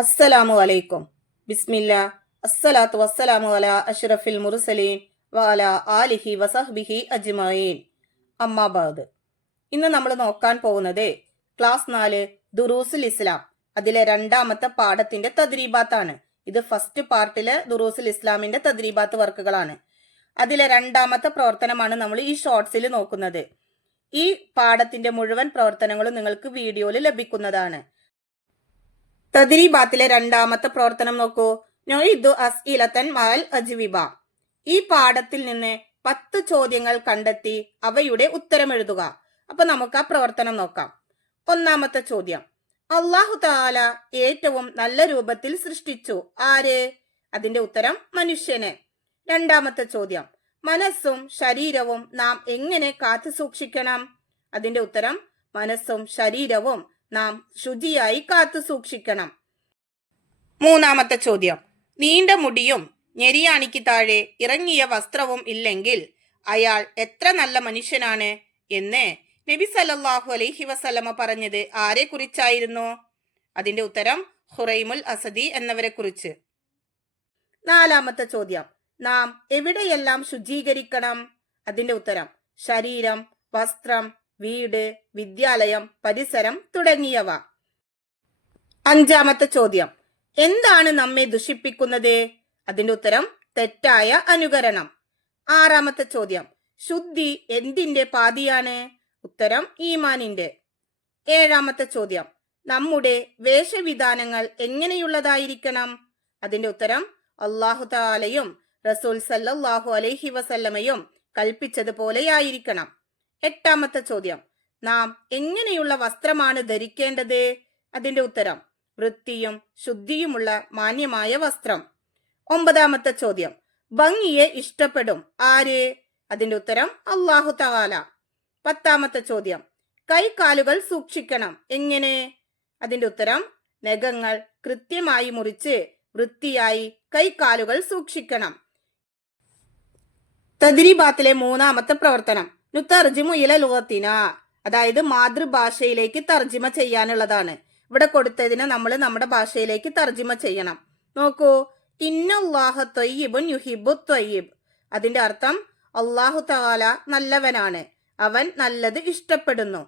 അസ്സലാമു അലൈക്കും. ബിസ്മില്ലാ. അസ്സലാത്തു വസ്സലാമു അലാ അഷ്റഫിൽ മുർസലീൻ വഅലാ ആലിഹി വസഹ്ബിഹി അജ്മഈൻ. അമ്മാ ബഅദ്. ഇന്ന് നമ്മൾ നോക്കാൻ പോകുന്നത് ക്ലാസ് 4 ദുറൂസുൽ ഇസ്ലാം അതിലെ രണ്ടാമത്തെ പാഠത്തിന്റെ തദ്രീബാത്താണ്. ഇത് ഫസ്റ്റ് പാർട്ടിലെ ദുറൂസുൽ ഇസ്ലാമിന്റെ തദ്രീബാത്ത് വർക്കുകളാണ്. അതിലെ രണ്ടാമത്തെ പ്രവർത്തനമാണ് നമ്മൾ ഈ ഷോർട്സിൽ നോക്കുന്നത്. ഈ പാഠത്തിന്റെ മുഴുവൻ പ്രവർത്തനങ്ങളും നിങ്ങൾക്ക് വീഡിയോയിൽ ലഭിക്കുന്നതാണ്. തദ്രീബാത്തിലെ രണ്ടാമത്തെ പ്രവർത്തനം നോക്കൂ. നൊയ്ദു അസ്ഇലതൻ മഅൽ അജ്വിബ. ഈ പാഠത്തിൽ നിന്ന് 10 ചോദ്യങ്ങൾ കണ്ടെത്തി അവയുടെ ഉത്തരം എഴുതുക. അപ്പൊ നമുക്ക് ആ പ്രവർത്തനം നോക്കാം. ഒന്നാമത്തെ ചോദ്യം, അല്ലാഹു തആല ഏറ്റവും നല്ല രൂപത്തിൽ സൃഷ്ടിച്ചു ആര്? അതിന്റെ ഉത്തരം മനുഷ്യനെ. രണ്ടാമത്തെ ചോദ്യം, മനസ്സും ശരീരവും നാം എങ്ങനെ കാത്തു സൂക്ഷിക്കണം? അതിന്റെ ഉത്തരം മനസ്സും ശരീരവും നാം ശുചിയായി കാത്തു സൂക്ഷിക്കണം. മൂന്നാമത്തെ ചോദ്യം, നീണ്ട മുടിയും ഞെരിയാണിക്ക് താഴെ ഇറങ്ങിയ വസ്ത്രവും ഇല്ലെങ്കിൽ അയാൾ എത്ര നല്ല മനുഷ്യനാണ് എന്ന് നബി സല്ലല്ലാഹു അലൈഹി വസല്ലമ പറഞ്ഞത് ആരെ കുറിച്ചായിരുന്നു? അതിന്റെ ഉത്തരം ഖുറൈമുൽ അസദി എന്നവരെ കുറിച്ച്. നാലാമത്തെ ചോദ്യം, നാം എവിടെയെല്ലാം ശുചീകരിക്കണം? അതിന്റെ ഉത്തരം ശരീരം, വസ്ത്രം, വീട്, വിദ്യാലയം, പരിസരം തുടങ്ങിയവ. അഞ്ചാമത്തെ ചോദ്യം, എന്താണ് നമ്മെ ദുഷിപ്പിക്കുന്നത്? അതിന്റെ ഉത്തരം തെറ്റായ അനുകരണം. ആറാമത്തെ ചോദ്യം, ശുദ്ധി എന്തിന്റെ പാതിയാണ്? ഉത്തരം ഈമാനിന്റെ. ഏഴാമത്തെ ചോദ്യം, നമ്മുടെ വേഷവിധാനങ്ങൾ എങ്ങനെയുള്ളതായിരിക്കണം? അതിന്റെ ഉത്തരം അല്ലാഹു തആലയും റസൂൽ സല്ലല്ലാഹു അലൈഹി വസല്ലമയും കൽപ്പിച്ചതുപോലെയായിരിക്കണം. എട്ടാമത്തെ ചോദ്യം, നാം എങ്ങനെയുള്ള വസ്ത്രമാണ് ധരിക്കേണ്ടത്? അതിന്റെ ഉത്തരം വൃത്തിയും ശുദ്ധിയുമുള്ള മാന്യമായ വസ്ത്രം. ഒമ്പതാമത്തെ ചോദ്യം, ഭംഗിയെ ഇഷ്ടപ്പെടും ആര്? അതിന്റെ ഉത്തരം അല്ലാഹു തആല. പത്താമത്തെ ചോദ്യം, കൈകാലുകൾ സൂക്ഷിക്കണം എങ്ങനെ? അതിന്റെ ഉത്തരം നഖങ്ങൾ കൃത്യമായി മുറിച്ച് വൃത്തിയായി കൈകാലുകൾ സൂക്ഷിക്കണം. തദ്രീബാത്തിലെ മൂന്നാമത്തെ പ്രവർത്തനം, നുതർജിമു ഇല ലുഗത്തിന, അതായത് മാതൃഭാഷയിലേക്ക് തർജിമ ചെയ്യാനുള്ളതാണ്. ഇവിടെ കൊടുത്തതിനെ നമ്മൾ നമ്മുടെ ഭാഷയിലേക്ക് തർജിമ ചെയ്യണം. നോക്കൂ, ഇന്നല്ലാഹ ത്വയ്യിബുൻ യുഹിബ്ബു ത്വയ്യിബ്. അതിന്റെ അർത്ഥം അല്ലാഹു തആല നല്ലവനാണ്, അവൻ നല്ലത് ഇഷ്ടപ്പെടുന്നു.